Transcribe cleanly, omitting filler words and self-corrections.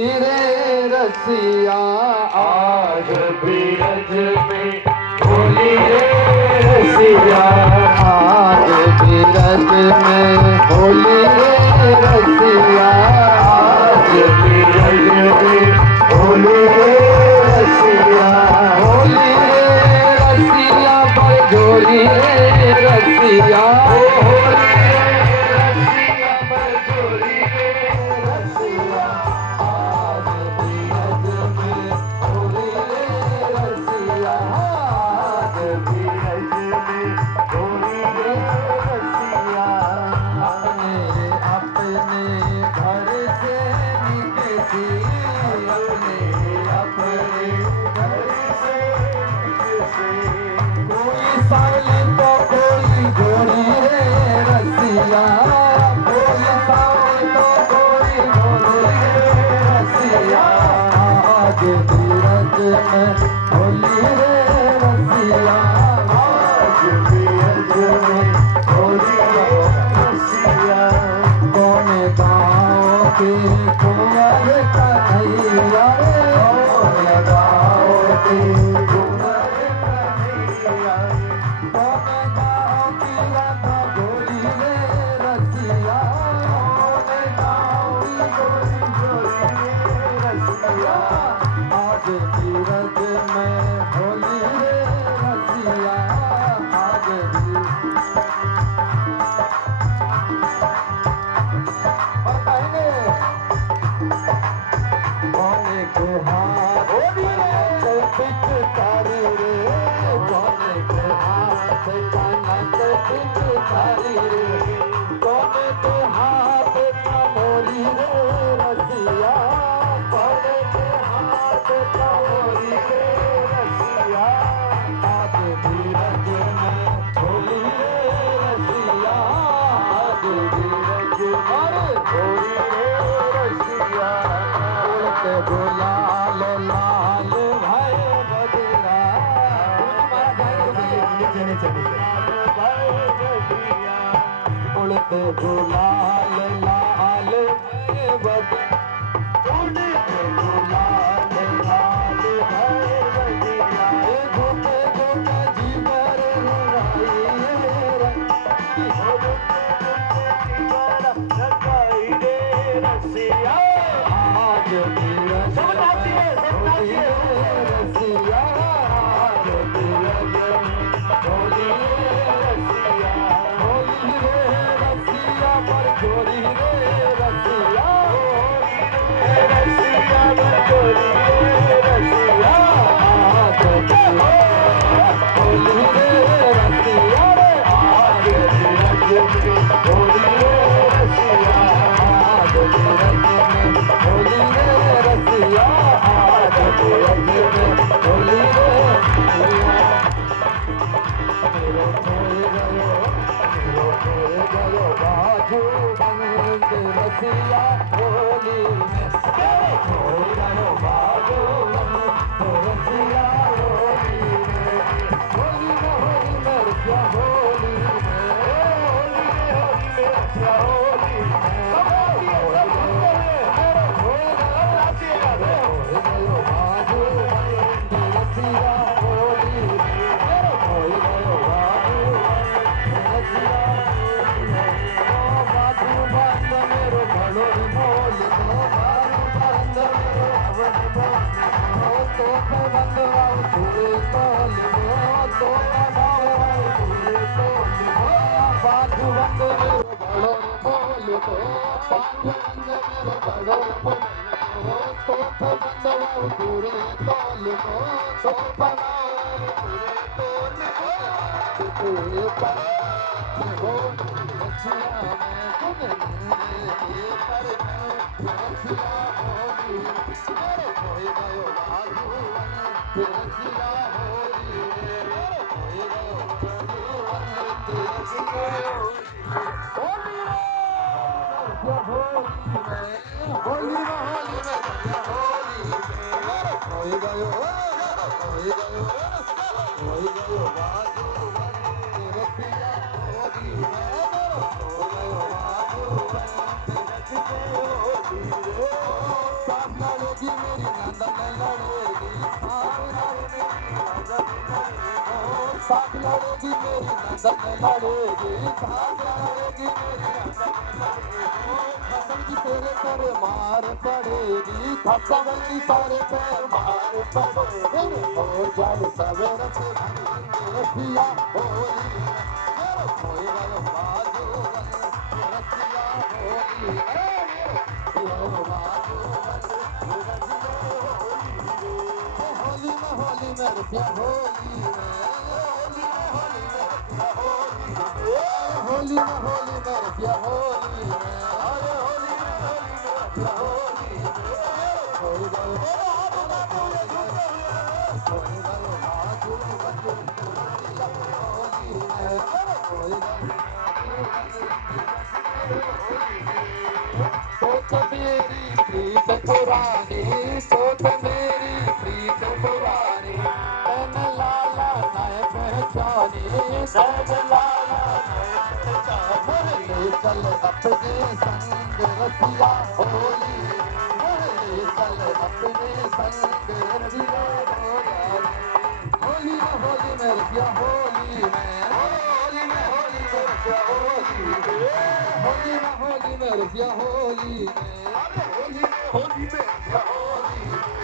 रे रसिया आज बीरज में होली रे रसिया आज बीरज में होली रे रसिया आज बीरज में होली रे रसिया होली रे रसिया बरजोरी रे रसिया लड़ेगी मेरी नजर में लड़ेगी, भाग लड़ेगी मेरी नजर में लड़ेगी, खत्म की तेरे पर मार पड़ेगी, खत्म की तेरे पर मार पड़ेगी, हो जाए सवेरे से रसिया होली में, कोई गयो बाजू रसिया होली में, बाजू रसिया होली में, होली में रसिया होली में, होली में होली में रसिया होली में, अरे होली में रसिया होली में, कोई गयो बाजू रसिया होली में, कोई सोच मेरी प्रीत पुरानी, सोच मेरी प्रीत पुरानी, तन लाला नए पहचानी, तन लाला नए पहचानी, ले चल अपने संग रसिया होली, ले चल अपने संग रसिया होली में, होली में रसिया होली में, होली में रसिया होली में, होली में रसिया होली में, अरे होली में रसिया होली में,